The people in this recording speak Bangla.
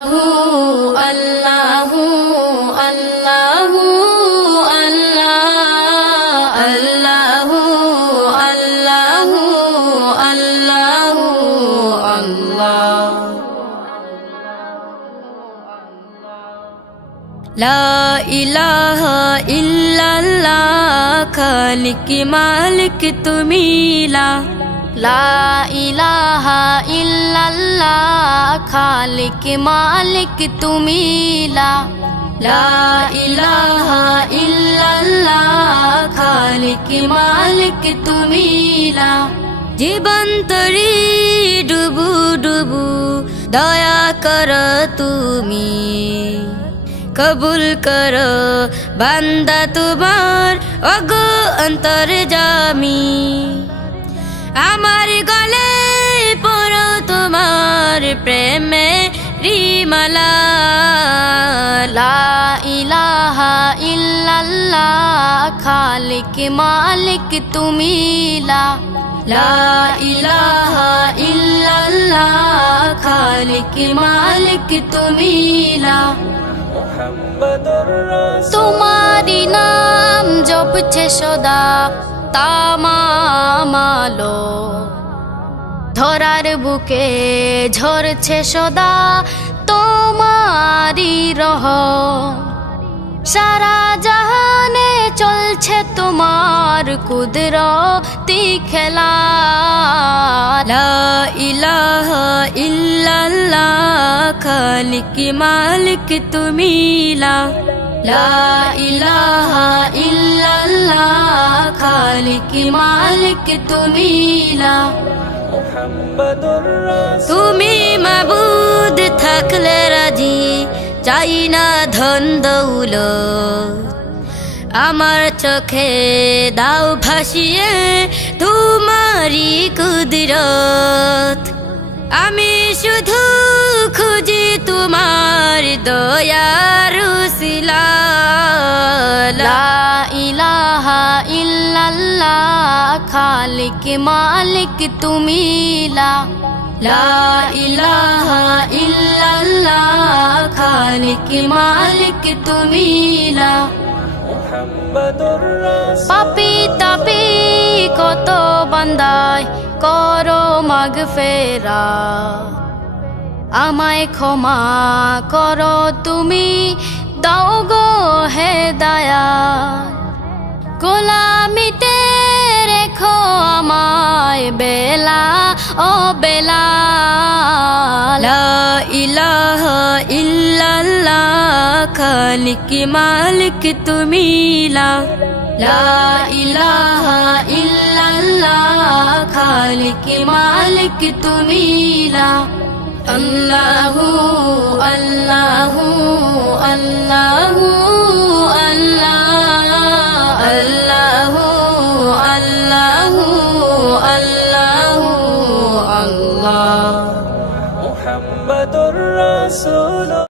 Allahu, Allahu, Allah, Allahu, Allahu, Allahu, Allah. La ilaha illallah, Khalik Malik tumi La ilaha illallah, Khalik Malik tumi La ilaha illallah, Khalik Malik tumi জীবন তরি ডুবু ডুবু দয়া কর তুমি কবুল কর বান্দা তোমার ওগো অন্তর্যামী আমার গলে পড়ো তোমার প্রেমে রিমালা লা ইলাহা ইল্লাল্লাহ, খালিক মালিক তুমি লা ইলাহা ইল্লাল্লাহ, খালিক মালিক তুমি তোমারি নাম জপছে সদা তামামালো ধরার বুকে ঝরছে সদা তোমারি রহ সারা জাহানে চলছে তোমার কুদরতি খেলা লা ইলাহা ইল্লাল্লাহ, খালিক মালিক তুমি লা ইলাহা ইল্লাল্লাহ, খালিক মালিক তুমি তুমি মাবুদ থাকলে রাজি চাই না ধন দৌলত আমার চোখে দাও ভাসিয়ে তোমারি কুদরত আমি শুধু খুঁজি তোমার দয়ার উসিলা লা ইলাহা ইল্লাল্লাহ, খালিক মালিক তুমি লা ইলাহা ইল্লাল্লাহ, খালিক মালিক তুমি পাপি তাপি কত বান্দায় করো মাগফেরা আমায় ক্ষমা করো তুমি দাও গো হেদায়াত গোলামিতে রেখো আমায় বেলা ও বেলা লা ইলাহা ইল্লাল্লাহ, খালিক মালিক তুমি লা ইলাহা ইল্লাল্লাহ, খালিক মালিক তুমি আল্লাহু